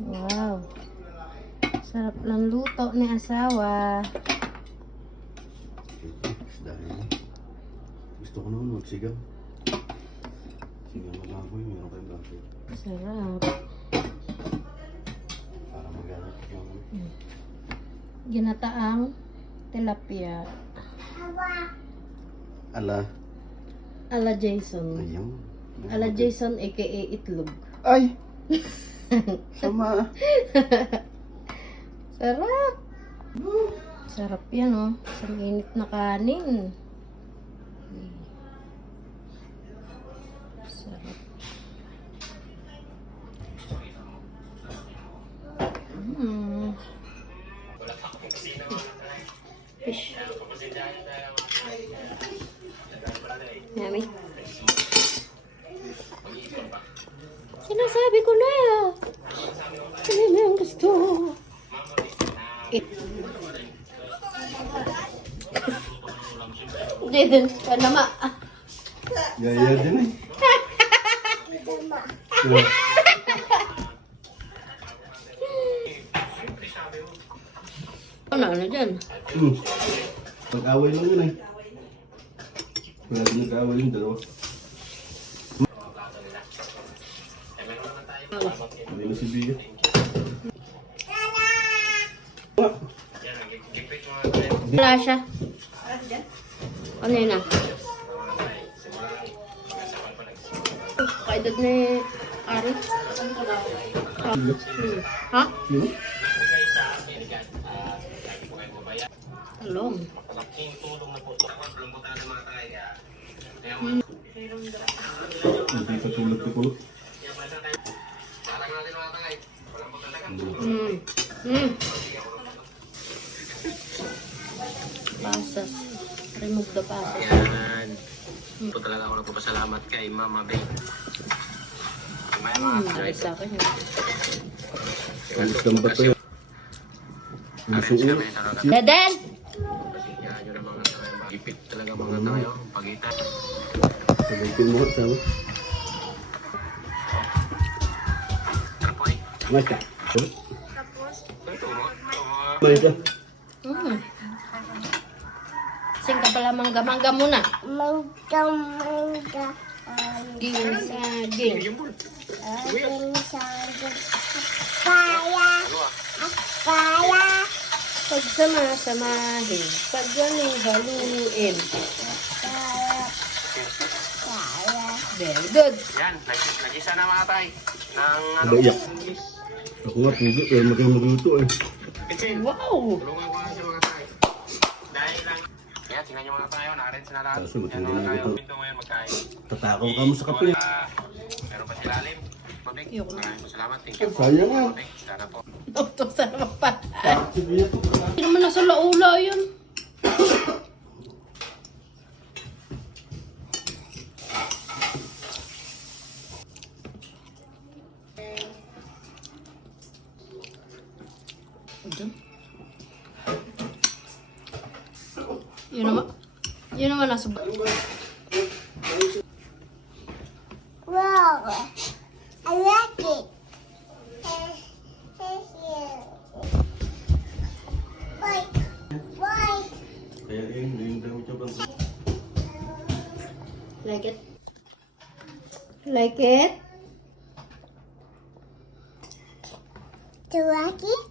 Wow. Sarap ng luto ni asawa. Gusto ko naman magsigaw. Sigaw ng baboy, meron kayong baboy. Sarap. Para magamit yung... Ginataang tilapia. Ala. Ala Jason. Ayaw. Ala Jason aka itlog. Ay! Sama. Sarap. Sarap yan oh. Sa init na kanin. Sarap. Fish. Yummy. Sinasabi ko na. Ano na ang gusto? Hindi din. Panama. Gaya din eh. Ano dyan? Pag-away lang yun eh. Lagi nag-away yung dalawa. Hindi na si Bia. Wala siya. Ano yun ah? Kaedad ni Ari. Ha? Sino? Talong. Hindi sa tulad ko tulad. Pasas. Remove the pasas. Yan. Ito talaga ako nagpapasalamat kay Mama Bay. Ay sa akin yun. Alis ng bato yan. Masuot. Deden! Yan yun ang mga tayo. Ipit talaga mga tayo. Pagitan. Sabihin mo at sama. Trapoy. Mas ka. Tumo. Mas ka. Sing ka pala mangga-mangga muna. Mangga. Ging saging. Yung bul. Kaya. Pagsama-samahin. Paggaling haluin. Very good. Yan. Nag-isa na mga tay. Ng ano. Iyak. Ako nga puso. Eh, magaling magluto eh. Kitchen. Wow! Tulungan ko nga sa mga tay. Dahil lang. Kaya tingnan nyo mga tayo. Na-arrange na lahat. Kaso matindi Yan mga na tayo. ito. Pinto ngayon magkain. Tatakaw ka mo sa kape. Meron pa silalim. Mabik. Ayoko na. Maraming salamat. Thank you po. Sayang nga. Mabik. Sana po. Doktor, sana mapala. Si Bia to. Hindi naman nasa laula yun. Yun naman nasa Wow. I like it. Bye. Kaya yung damit niya bang... Like it? Like it? Do you like it?